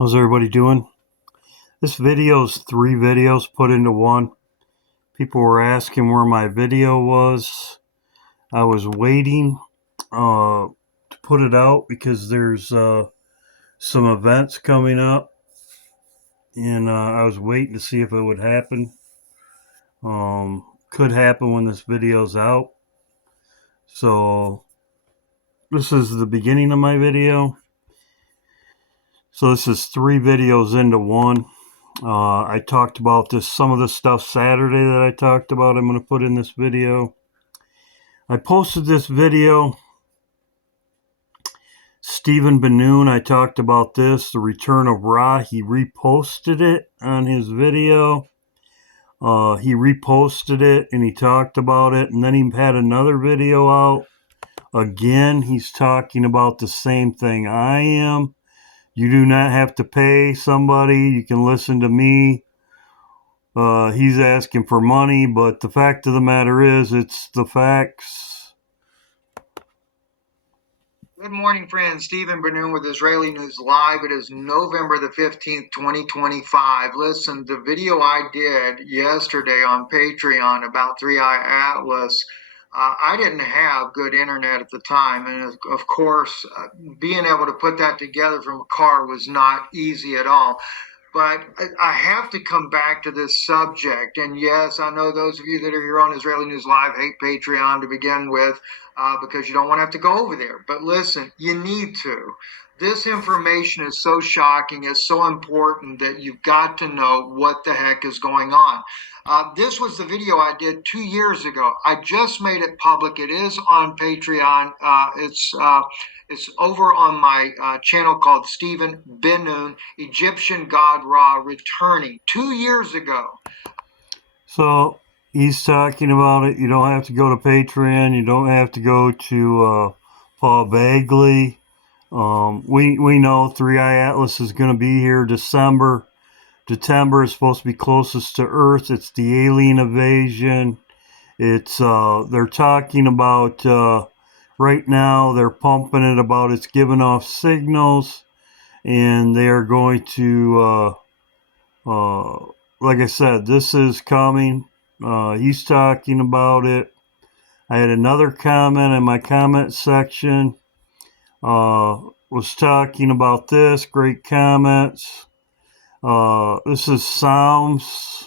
How's everybody doing? This video is 3 videos put into one. People were asking where my video was. I was waiting to put it out because there's some events coming up, and I was waiting to see if it would happen. Could happen when this video's out. So this is the beginning of my video. So this is 3 videos into one. I talked about some of the stuff Saturday that I talked about. I'm going to put in this video. I posted this video. Stephen Benoon, I talked about this, the return of Ra. He reposted it on his video. He reposted it and he talked about it. And then he had another video out. Again, he's talking about the same thing I am. You do not have to pay somebody. You can listen to me. He's asking for money, but the fact of the matter is, it's the facts. Good morning, friends. Stephen Benoon with Israeli News Live. It is November the 15th, 2025. Listen, the video I did yesterday on Patreon about 3i Atlas, I didn't have good internet at the time. And of course, being able to put that together from a car was not easy at all. But I have to come back to this subject. And yes, I know those of you that are here on Israeli News Live hate Patreon to begin with because you don't want to have to go over there. But listen, you need to. This information is so shocking, it's so important that you've got to know what the heck is going on. This was the video I did 2 years ago. I just made it public. It is on Patreon. It's over on my channel called Stephen Benoon, Egyptian God Ra Returning, 2 years ago. So he's talking about it. You don't have to go to Patreon. You don't have to go to Paul Bagley. We know 3i Atlas is going to be here December. September is supposed to be closest to Earth. It's the alien invasion. It's they're talking about right now. They're pumping it about it's giving off signals, and they are going to like I said, this is coming. He's talking about it. I had another comment in my comment section. Was talking about this. Great comments. This is Psalms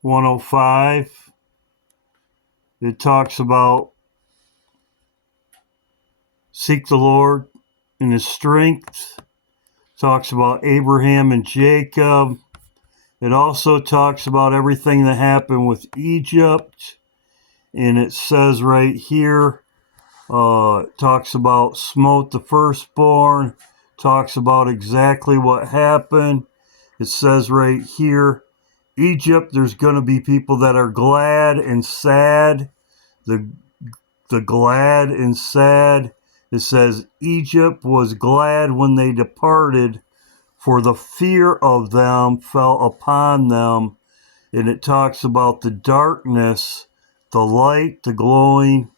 105. It talks about seek the Lord in his strength. Talks about Abraham and Jacob. It also talks about everything that happened with Egypt. And it says right here, talks about smote the firstborn, talks about exactly what happened. It says right here, Egypt, there's going to be people that are glad and sad. The glad and sad. It says Egypt was glad when they departed, for the fear of them fell upon them. And it talks about the darkness, the light, the glowing.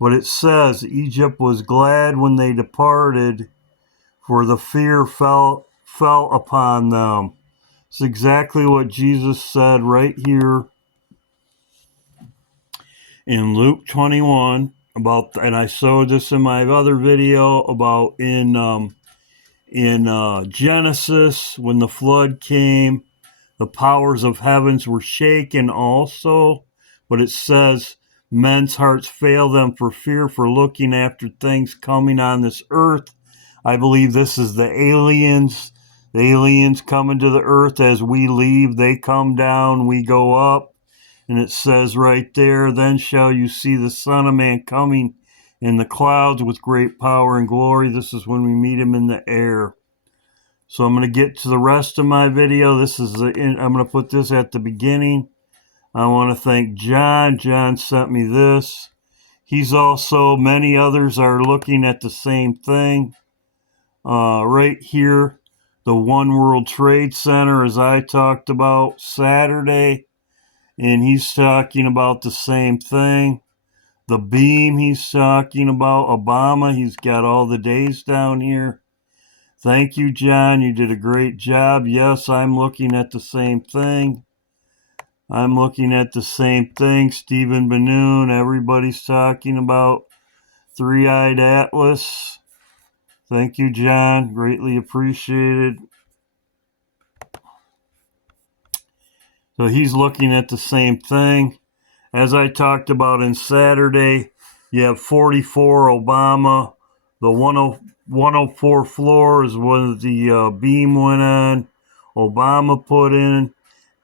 But it says Egypt was glad when they departed, for the fear fell upon them. It's exactly what Jesus said right here in Luke 21 about, and I showed this in my other video about in Genesis when the flood came, the powers of heavens were shaken also, but it says men's hearts fail them for fear for looking after things coming on this earth. I believe this is the aliens. The aliens coming to the earth as we leave. They come down, we go up. And it says right there, then shall you see the Son of Man coming in the clouds with great power and glory. This is when we meet him in the air. So I'm going to get to the rest of my video. I'm going to put this at the beginning. I want to thank John. John sent me this. He's also, many others are looking at the same thing. Right here, the One World Trade Center, as I talked about Saturday. And he's talking about the same thing. The beam he's talking about, Obama, he's got all the days down here. Thank you, John. You did a great job. Yes, I'm looking at the same thing. Stephen Benoon, everybody's talking about Three-Eyed Atlas. Thank you, John. Greatly appreciated. So he's looking at the same thing. As I talked about in Saturday, you have 44 Obama. The 104 floor is where the beam went on. Obama put in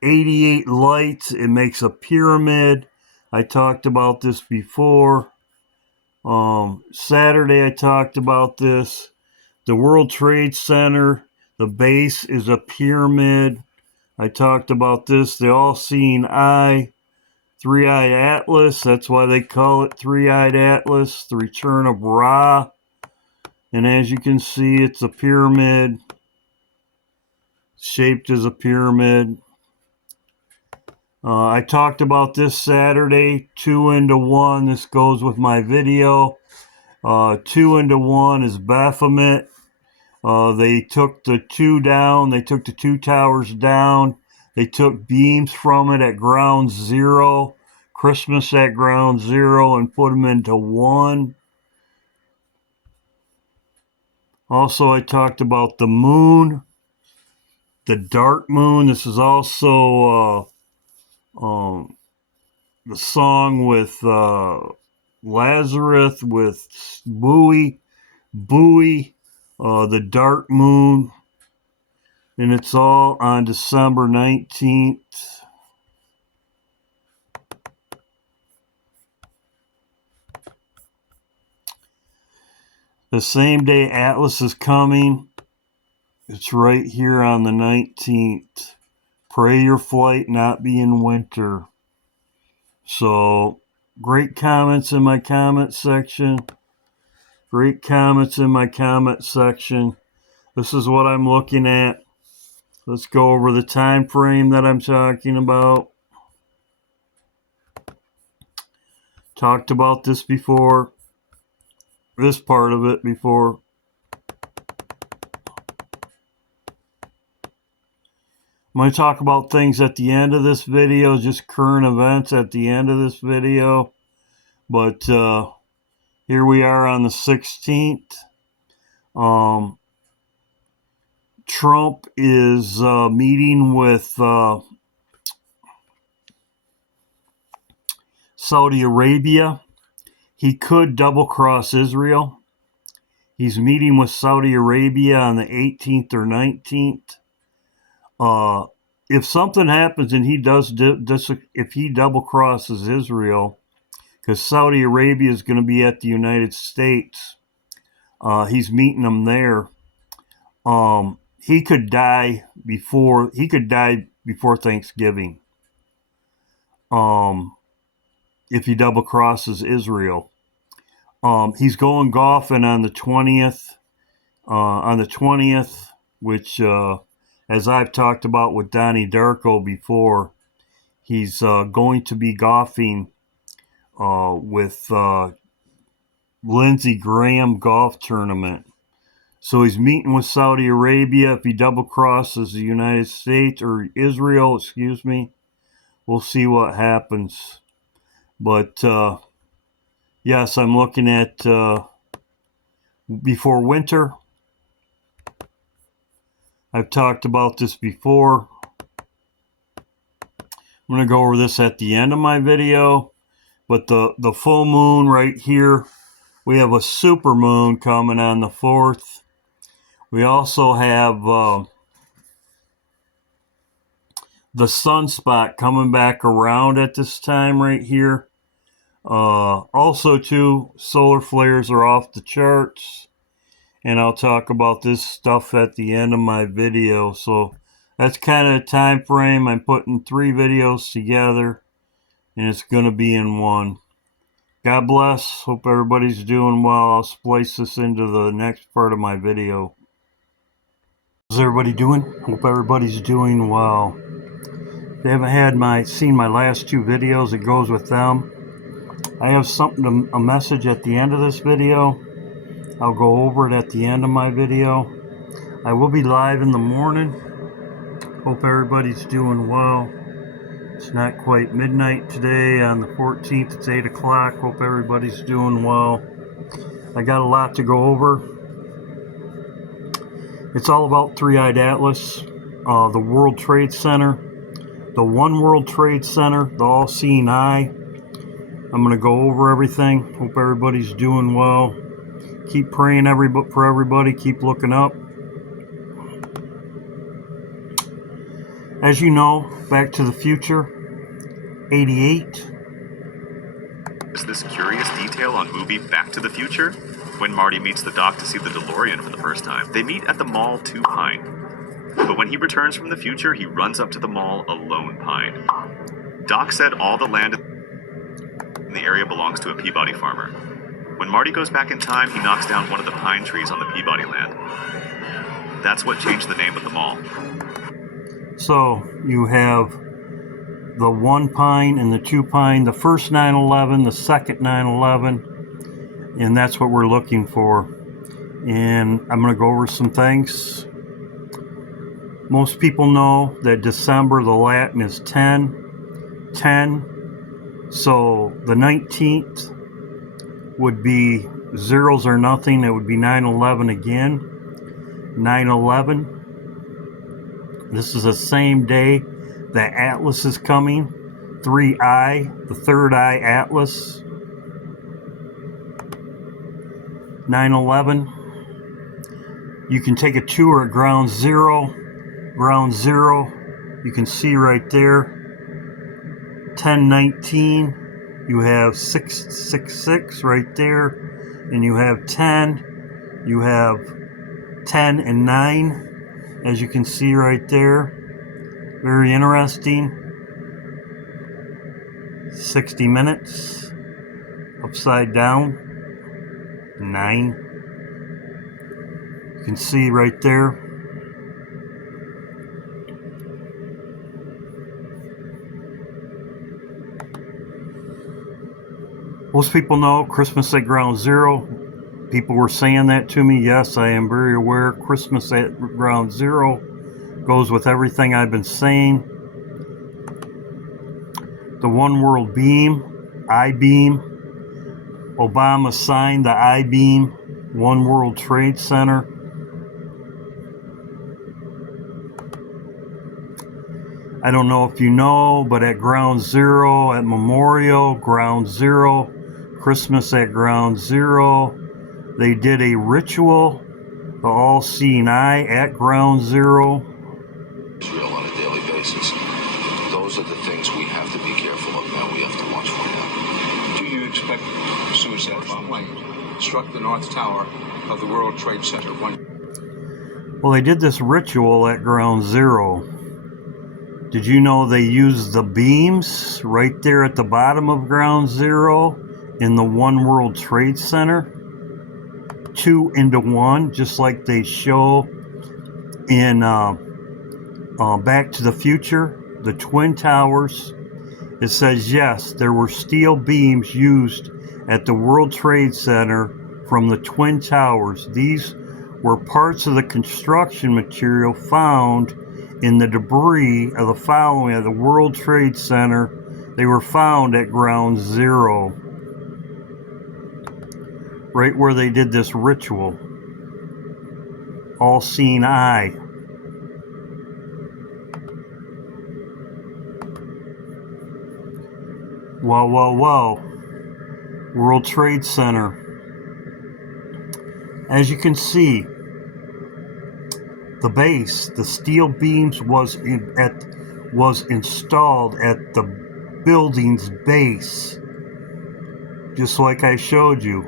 88 lights. It makes a pyramid. I talked about this before. Saturday I talked about this. The World Trade Center, the base is a pyramid. I talked about this. The all-seeing eye, Three-Eyed Atlas. That's why they call it Three-Eyed Atlas, the return of Ra. And as you can see, it's a pyramid, shaped as a pyramid. I talked about this Saturday, 2 into 1. This goes with my video. 2 into 1 is Baphomet. They took the 2 down. They took the 2 towers down. They took beams from it at ground 0, Christmas at ground 0, and put them into 1. Also, I talked about the moon, the dark moon. This is also the song with Lazarus, with Bowie, the dark moon. And it's all on December 19th. The same day Atlas is coming. It's right here on the 19th. Pray your flight not be in winter. So, great comments in my comment section. This is what I'm looking at. Let's go over the time frame that I'm talking about. Talked about this before. This part of it before. I'm going to talk about things at the end of this video, just current events at the end of this video. But here we are on the 16th. Trump is meeting with Saudi Arabia. He could double-cross Israel. He's meeting with Saudi Arabia on the 18th or 19th. If something happens and he does, if he double-crosses Israel, because Saudi Arabia is going to be at the United States, he's meeting them there. He could die before Thanksgiving. If he double crosses Israel. He's going golfing on the 20th. Which as I've talked about with Donnie Darko before, he's going to be golfing with Lindsey Graham golf tournament. So he's meeting with Saudi Arabia. If he double crosses the United States or Israel, we'll see what happens. But yes, I'm looking at before winter. I've talked about this before. I'm going to go over this at the end of my video. But the full moon right here, we have a super moon coming on the 4th. We also have the sunspot coming back around at this time right here. Also, too, solar flares are off the charts. And I'll talk about this stuff at the end of my video. So that's kind of the time frame. I'm putting 3 videos together, and it's going to be in one. God bless. Hope everybody's doing well. I'll splice this into the next part of my video. How's everybody doing? Hope everybody's doing well. If you haven't seen my last 2 videos, it goes with them. I have a message at the end of this video. I'll go over it at the end of my video. I will be live in the morning. Hope everybody's doing well. It's not quite midnight today on the 14th. It's 8 o'clock. Hope everybody's doing well. I got a lot to go over. It's all about Three-Eyed Atlas, the World Trade Center, the One World Trade Center, the All-Seeing Eye. I'm going to go over everything. Hope everybody's doing well. Keep praying for everybody. Keep looking up. As you know, Back to the Future, 88. Is this curious detail on movie Back to the Future? When Marty meets the Doc to see the DeLorean for the first time, they meet at the mall 2 Pine. But when he returns from the future, he runs up to the mall alone Pine. Doc said all the land in the area belongs to a Peabody farmer. When Marty goes back in time, he knocks down one of the pine trees on the Peabody land. That's what changed the name of the mall. So you have the 1 Pine and the 2 Pine, the first 9/11, the second 9/11, and that's what we're looking for. And I'm going to go over some things. Most people know that December, the Latin is 10. So the 19th would be zeros or nothing. It would be 9/11 again. 9/11. This is the same day that Atlas is coming. 3-eye, the third eye Atlas. 9/11. You can take a tour at Ground Zero. Ground Zero, you can see right there. 1019. You have 666 right there. And you have 10. You have 10 and 9. As you can see right there. Very interesting. 60 minutes. Upside down. 9. You can see right there. Most people know Christmas at Ground Zero. People were saying that to me. Yes, I am very aware. Christmas at Ground Zero goes with everything I've been saying. The One World Beam, I-beam. Obama signed the I-beam, One World Trade Center. I don't know if you know, but at Ground Zero, at Memorial, Ground Zero, Christmas at Ground Zero, they did a ritual, the All-Seeing Eye at Ground Zero. Israel on a daily basis. Those are the things we have to be careful of now. We have to watch for now. Do you expect a suicide bomb like struck the North Tower of the World Trade Center? Well, they did this ritual at Ground Zero. Did you know they used the beams right there at the bottom of Ground Zero in the One World Trade Center? 2 into 1, just like they show in Back to the Future, the Twin Towers. It says, yes, there were steel beams used at the World Trade Center from the Twin Towers. These were parts of the construction material found in the debris of the following of the World Trade Center. They were found at Ground Zero, right where they did this ritual. All-Seeing Eye. Whoa, whoa, whoa. World Trade Center. As you can see, the base, the steel beams was installed at the building's base. Just like I showed you.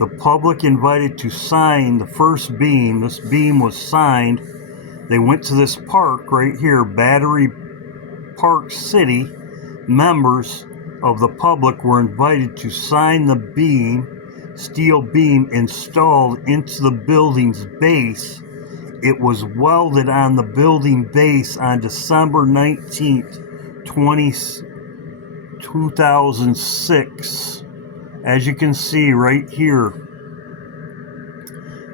The public invited to sign the first beam. This beam was signed. They went to this park right here, Battery Park City. Members of the public were invited to sign the beam, steel beam installed into the building's base. It was welded on the building base on December 19th, 2006. As you can see right here,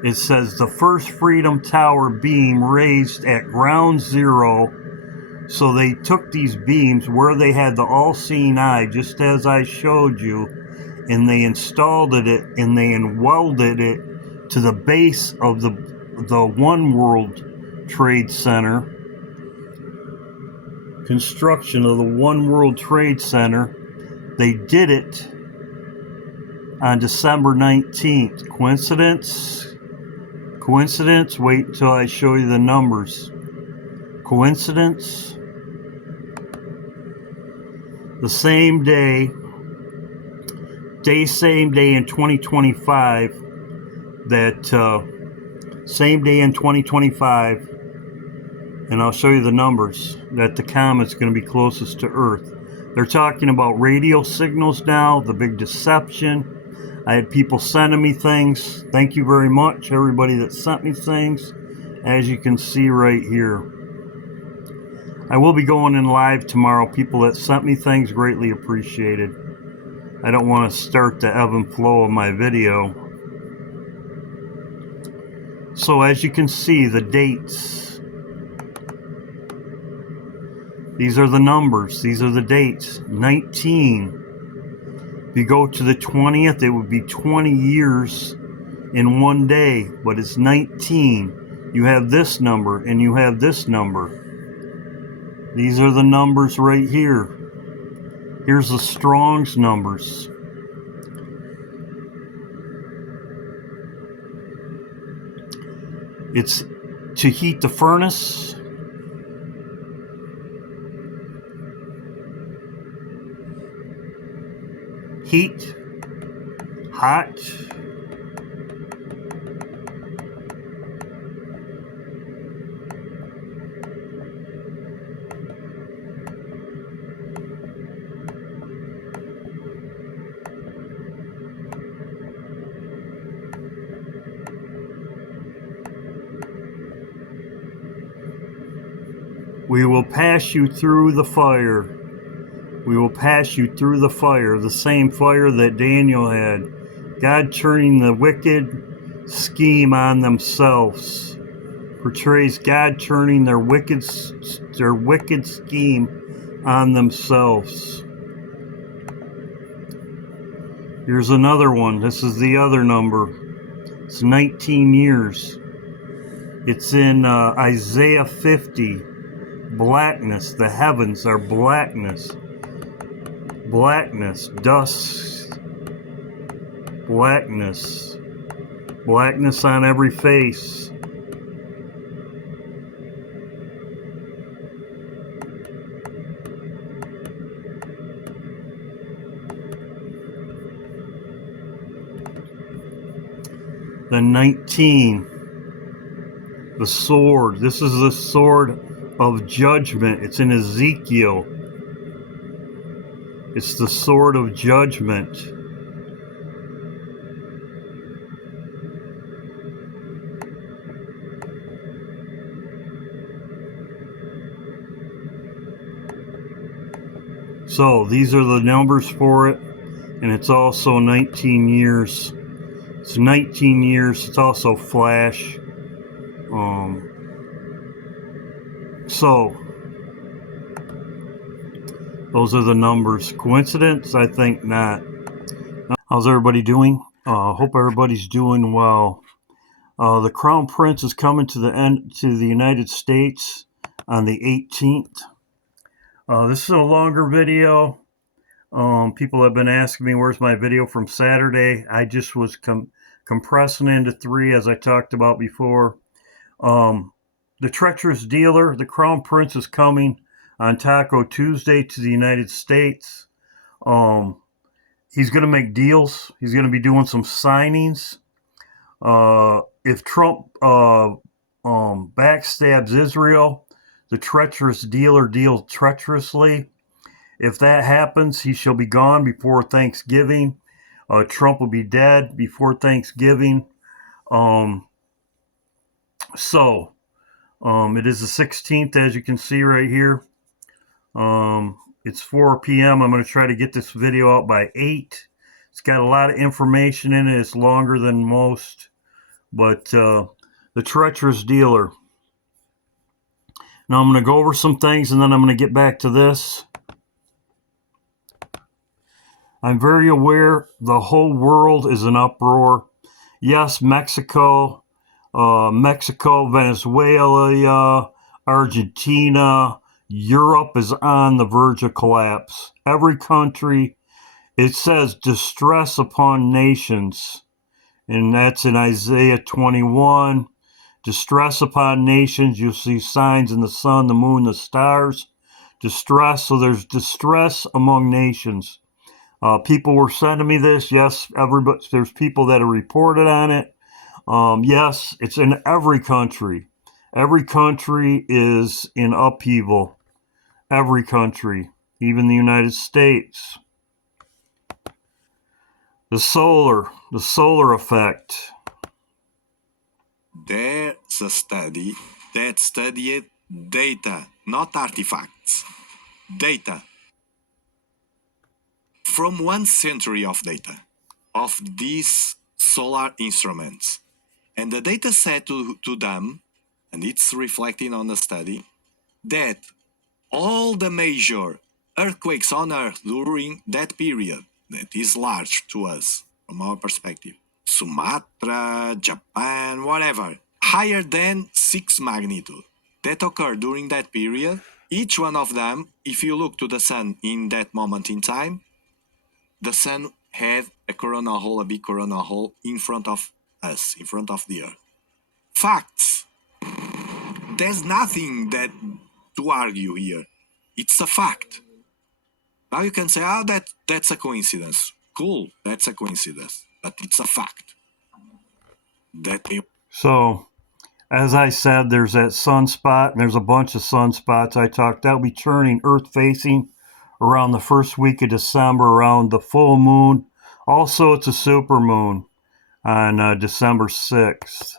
it says the first Freedom Tower beam raised at ground zero. So they took these beams where they had the all-seeing eye, just as I showed you, and they installed it and they welded it to the base of the One World Trade Center. Construction of the One World Trade Center. They did it on December 19th. Coincidence? Coincidence? Wait until I show you the numbers. Coincidence? The same day in 2025, same day in 2025, and I'll show you the numbers, that the comet's going to be closest to Earth. They're talking about radio signals now, the big deception. I had people sending me things. Thank you very much, everybody that sent me things. As you can see right here. I will be going in live tomorrow. People that sent me things, greatly appreciated. I don't want to start the ebb and flow of my video. So as you can see, the dates. These are the numbers. These are the dates. 19. If you go to the 20th, it would be 20 years in one day, but it's 19. You have this number and you have this number. These are the numbers right here. Here's the Strong's numbers. It's to heat the furnace. Heat, hot, we will pass you through the fire. We will pass you through the fire, the same fire that Daniel had. God turning the wicked scheme on themselves. Portrays God turning their wicked scheme on themselves. Here's another one. This is the other number. It's 19 years. It's in Isaiah 50. Blackness. The heavens are blackness. Blackness, dust, blackness, blackness on every face. The 19, the sword. This is the sword of judgment. It's in Ezekiel. It's the sword of judgment. So these are the numbers for it, and it's also 19 years. It's 19 years. It's also flash. So those are the numbers. Coincidence? I think not. How's everybody doing? Hope everybody's doing well. The Crown Prince is coming to the United States on the 18th. This is a longer video. People have been asking me where's my video from Saturday. I just was compressing into 3, as I talked about before. The treacherous dealer, the Crown Prince, is coming on Taco Tuesday to the United States. He's going to make deals. He's going to be doing some signings. If Trump backstabs Israel, the treacherous dealer deals treacherously. If that happens, he shall be gone before Thanksgiving. Trump will be dead before Thanksgiving. It is the 16th, as you can see right here. It's 4 p.m. I'm going to try to get this video out by 8. It's got a lot of information in it. It's longer than most. But the treacherous dealer. Now I'm going to go over some things and then I'm going to get back to this. I'm very aware the whole world is in uproar. Yes, Mexico, Venezuela, Argentina, Europe is on the verge of collapse. Every country, it says distress upon nations. And that's in Isaiah 21. Distress upon nations. You'll see signs in the sun, the moon, the stars. Distress. So there's distress among nations. People were sending me this. Yes, everybody. There's people that have reported on it. Yes, it's in every country. Every country is in upheaval. Every country, even the United States. The solar effect. There's a study that studied data, not artifacts. Data. From 1 century of data of these solar instruments. And the data said to them, and it's reflecting on the study, that all the major earthquakes on Earth during that period, that is large to us from our perspective, Sumatra, Japan, whatever, higher than 6 magnitude, that occurred during that period, each one of them, if you look to the sun in that moment in time, the sun had a corona hole, a big corona hole in front of us, in front of the Earth. Facts. There's nothing that to argue here. It's a fact. Now you can say, that's a coincidence. Cool, that's a coincidence. But it's a fact. So, as I said, there's that sunspot, and there's a bunch of sunspots I talked. That'll be turning Earth-facing around the first week of December, around the full moon. Also, it's a supermoon on December 6th.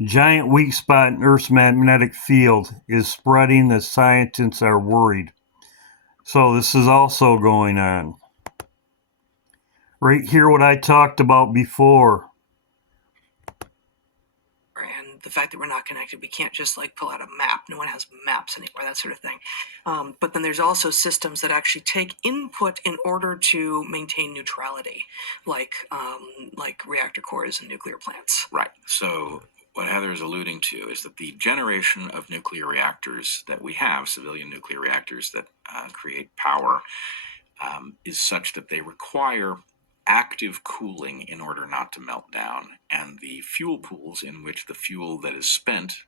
Giant weak spot in Earth's magnetic field is spreading. The scientists are worried. So this is also going on. Right here, what I talked about before. And the fact that we're not connected, we can't just like pull out a map. No one has maps anymore, that sort of thing. But then there's also systems that actually take input in order to maintain neutrality, like reactor cores and nuclear plants. Right. So what Heather is alluding to is that the generation of nuclear reactors that we have, civilian nuclear reactors that create power, is such that they require active cooling in order not to melt down. And the fuel pools in which the fuel that is spent,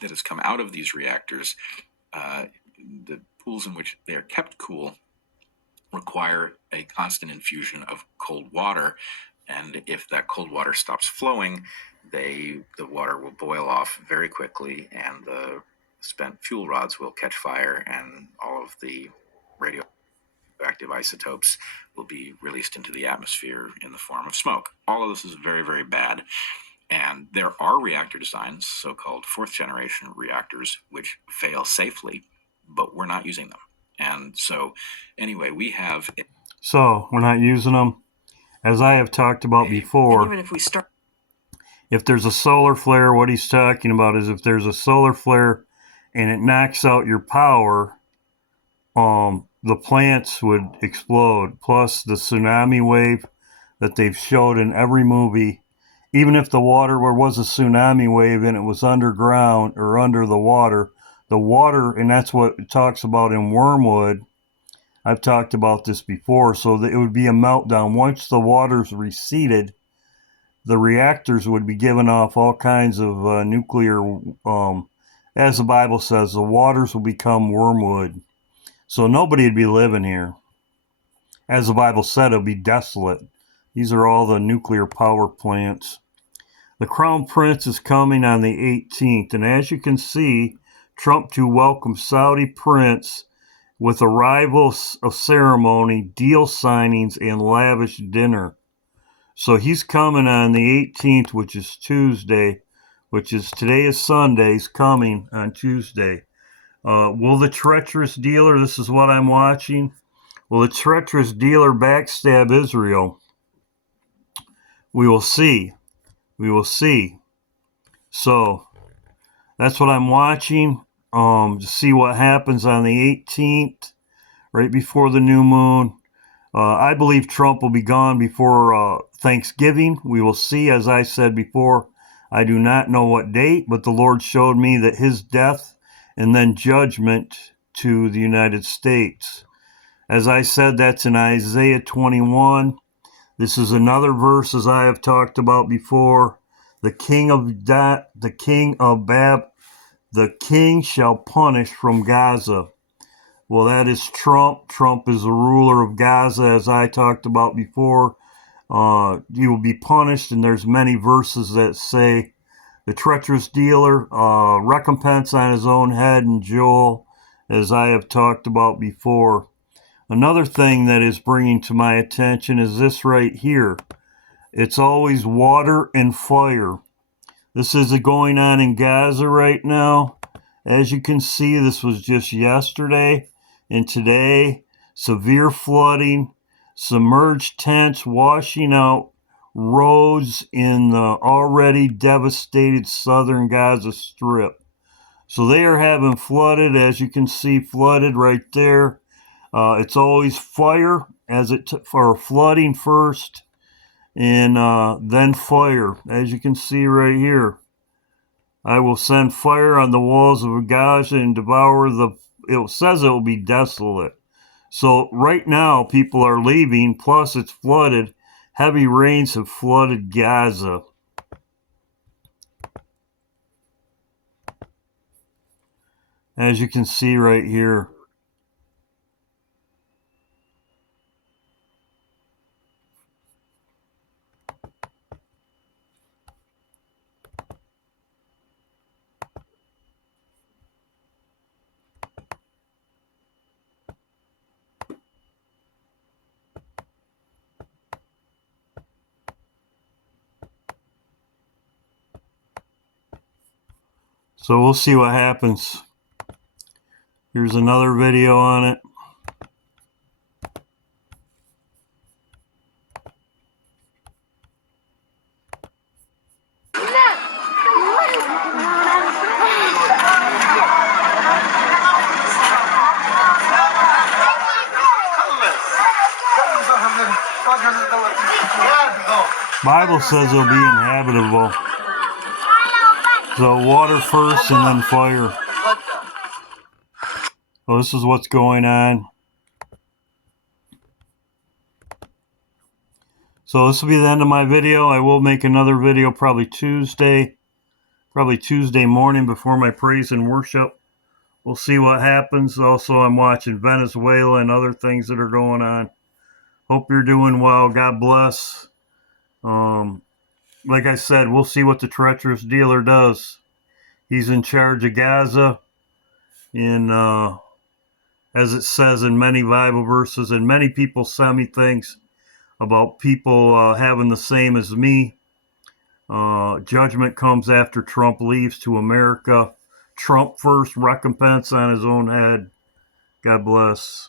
that has come out of these reactors, the pools in which they are kept cool, require a constant infusion of cold water. And if that cold water stops flowing, the water will boil off very quickly, and the spent fuel rods will catch fire, and all of the radioactive isotopes will be released into the atmosphere in the form of smoke. All of this is very, very bad. And there are reactor designs, so-called fourth-generation reactors, which fail safely, but we're not using them. And so, anyway, we have... So, we're not using them. As I have talked about before... And even if we start... If there's a solar flare, what he's talking about is if there's a solar flare and it knocks out your power, the plants would explode. Plus the tsunami wave that they've showed in every movie. Even if the water was a tsunami wave and it was underground or under the water, and that's what it talks about in Wormwood. I've talked about this before, so that it would be a meltdown. Once the water's receded, the reactors would be giving off all kinds of nuclear, as the Bible says, the waters will become wormwood. So nobody would be living here. As the Bible said, it would be desolate. These are all the nuclear power plants. The Crown Prince is coming on the 18th, and as you can see, Trump to welcome Saudi Prince with arrival of ceremony, deal signings, and lavish dinner. So he's coming on the 18th, which is Tuesday, today is Sunday. He's coming on Tuesday. Will the treacherous dealer, this is what I'm watching, will the treacherous dealer backstab Israel? We will see. We will see. So that's what I'm watching, to see what happens on the 18th, right before the new moon. I believe Trump will be gone before Thanksgiving. We will see. As I said before, I do not know what date, but the Lord showed me that his death and then judgment to the United States. As I said, that's in Isaiah 21. This is another verse, as I have talked about before. The king shall punish from Gaza. Well, that is Trump. Trump is the ruler of Gaza, as I talked about before. He will be punished, and there's many verses that say the treacherous dealer, recompense on his own head, and Joel, as I have talked about before. Another thing that is bringing to my attention is this right here. It's always water and fire. This is going on in Gaza right now. As you can see, this was just yesterday and today. Severe flooding, submerged tents washing out roads in the already devastated southern Gaza Strip. So they are having flooded, as you can see, flooded right there. It's always fire for flooding first, and then fire, as you can see right here. I will send fire on the walls of Gaza and devour it says it will be desolate. So right now people are leaving, plus it's flooded. Heavy rains have flooded Gaza. As you can see right here. So we'll see what happens. Here's another video on it. Bible says it'll be inhabitable. So water first and then fire. Well, this is what's going on. So this will be the end of my video. I will make another video probably Tuesday morning before my praise and worship. We'll see what happens. Also, I'm watching Venezuela and other things that are going on. Hope you're doing well. God bless. Like I said, we'll see what the treacherous dealer does. He's in charge of Gaza, and as it says in many Bible verses, and many people send me things about people having the same as me. Judgment comes after Trump leaves to America. Trump first, recompense on his own head. God bless.